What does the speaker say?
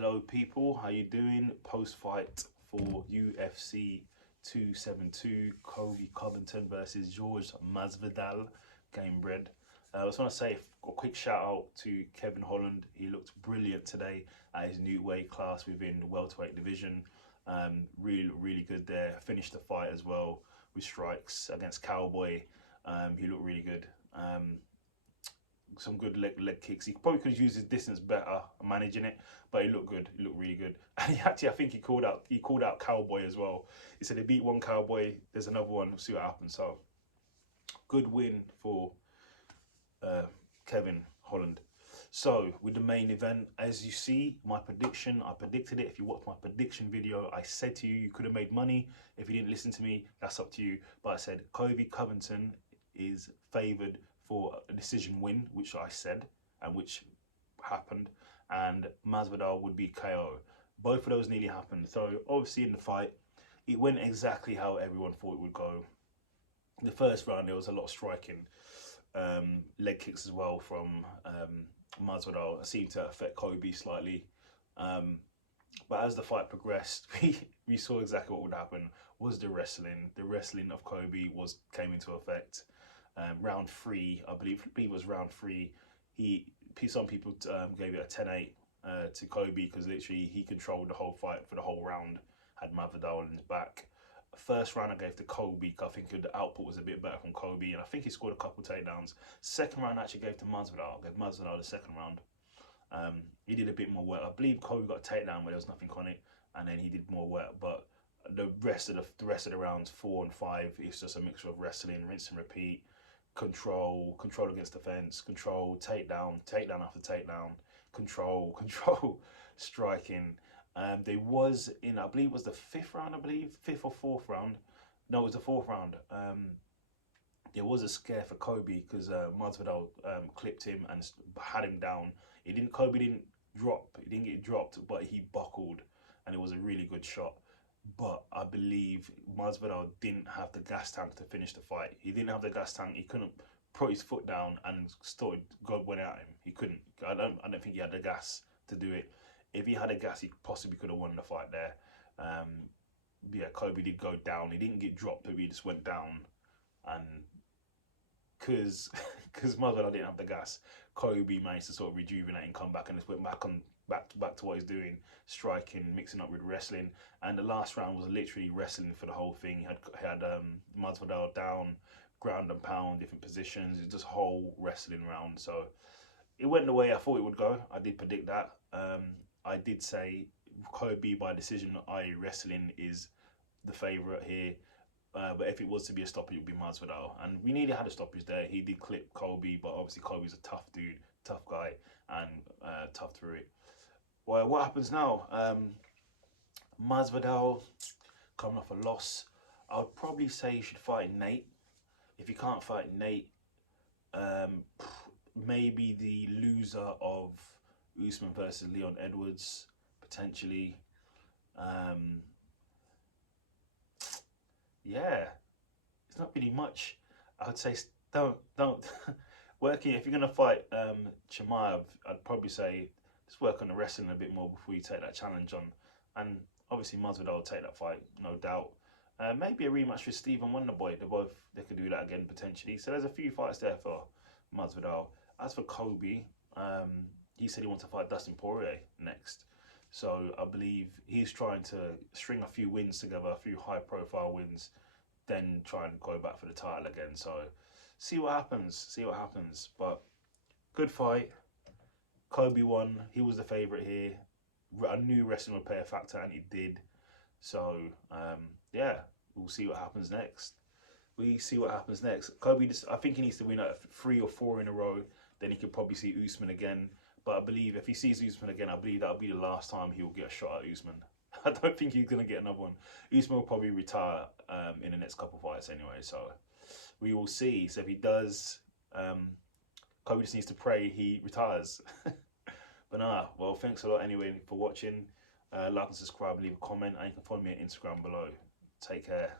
Hello people, how you doing? Post-fight for UFC 272, Covington versus Masvidal, game bred. I just want to say a quick shout out to Kevin Holland. He looked brilliant today at his new weight class within the welterweight division. Really good there. Finished the fight as well with strikes against Cowboy. He looked really good. Some good leg kicks. He probably could have used his distance better managing it, but he looked good. He looked really good. And he actually, I think he called out Cowboy as well. He said he beat one Cowboy. There's another one. We'll see what happens. So good win for Kevin Holland. So with the main event, as you see, my prediction, I predicted it. If you watch my prediction video, I said to you, you could have made money. If you didn't listen to me, that's up to you. But I said Covington is favoured for a decision win, which I said and which happened, and Masvidal would be KO. Both of those nearly happened. So obviously in the fight, it went exactly how everyone thought it would go. In the first round, there was a lot of striking, leg kicks as well from Masvidal. It seemed to affect Kobe slightly. But as the fight progressed, we saw exactly what would happen. Was the wrestling. The wrestling of Kobe came into effect. Round 3, I believe it was round 3. Some people gave it a 10-8 to Kobe because literally he controlled the whole fight for the whole round. Had Masvidal on his back. First round I gave to Kobe. I think the output was a bit better from Kobe, and I think he scored a couple takedowns. Second round I actually gave to Masvidal. I gave Masvidal the second round. He did a bit more work. I believe Kobe got a takedown where there was nothing on it, and then he did more work. But the rest of the rounds 4 and 5, it's just a mixture of wrestling, rinse and repeat. Control against defense, control, takedown after takedown, control, striking. There was I believe it was the 5th round, 5th or 4th round. No, it was the 4th round. There was a scare for Kobe because Masvidal clipped him and had him down. Kobe didn't drop, he didn't get dropped, but he buckled, and it was a really good shot. But I believe Masvidal didn't have the gas tank to finish the fight. He didn't have the gas tank. He couldn't put his foot down and God went at him. He couldn't. I don't think he had the gas to do it. If he had a gas, he possibly could have won the fight there. Yeah, Kobe did go down. He didn't get dropped, but he just went down. And because Masvidal didn't have the gas, Kobe managed to sort of rejuvenate and come back and just went back to what he's doing, striking, mixing up with wrestling. And the last round was literally wrestling for the whole thing. He had Masvidal down, ground and pound, different positions. It's just whole wrestling round. So it went the way I thought it would go. I did predict that. I did say Kobe by decision, i.e. wrestling, is the favourite here. But if it was to be a stoppage, it would be Masvidal. And we nearly had a stoppage there. He did clip Kobe, but obviously Kobe's a tough dude, tough guy, and tough through it. Well, what happens now? Masvidal coming off a loss. I would probably say he should fight Nate. If he can't fight Nate, maybe the loser of Usman versus Leon Edwards, potentially. Yeah, it's not really much. I would say don't working. If you're gonna fight Chimaev, I'd probably say just work on the wrestling a bit more before you take that challenge on. And obviously Masvidal will take that fight, no doubt. Maybe a rematch with Stephen Wonderboy. They could do that again potentially. So there's a few fights there for Masvidal. As for Kobe, he said he wants to fight Dustin Poirier next. So I believe he's trying to string a few wins together, a few high-profile wins, then try and go back for the title again. So see what happens. But good fight. Kobe won. He was the favourite here. I knew wrestling would play a factor, and it did. So yeah, we'll see what happens next. Kobe, I think he needs to win 3 or 4 in a row. Then he could probably see Usman again. But I believe if he sees Usman again, I believe that'll be the last time he will get a shot at Usman. I don't think he's going to get another one. Usman will probably retire in the next couple of fights anyway. So we will see. So if he does, Kobe just needs to pray he retires. But well, thanks a lot anyway for watching. Like and subscribe and leave a comment. And you can follow me on Instagram below. Take care.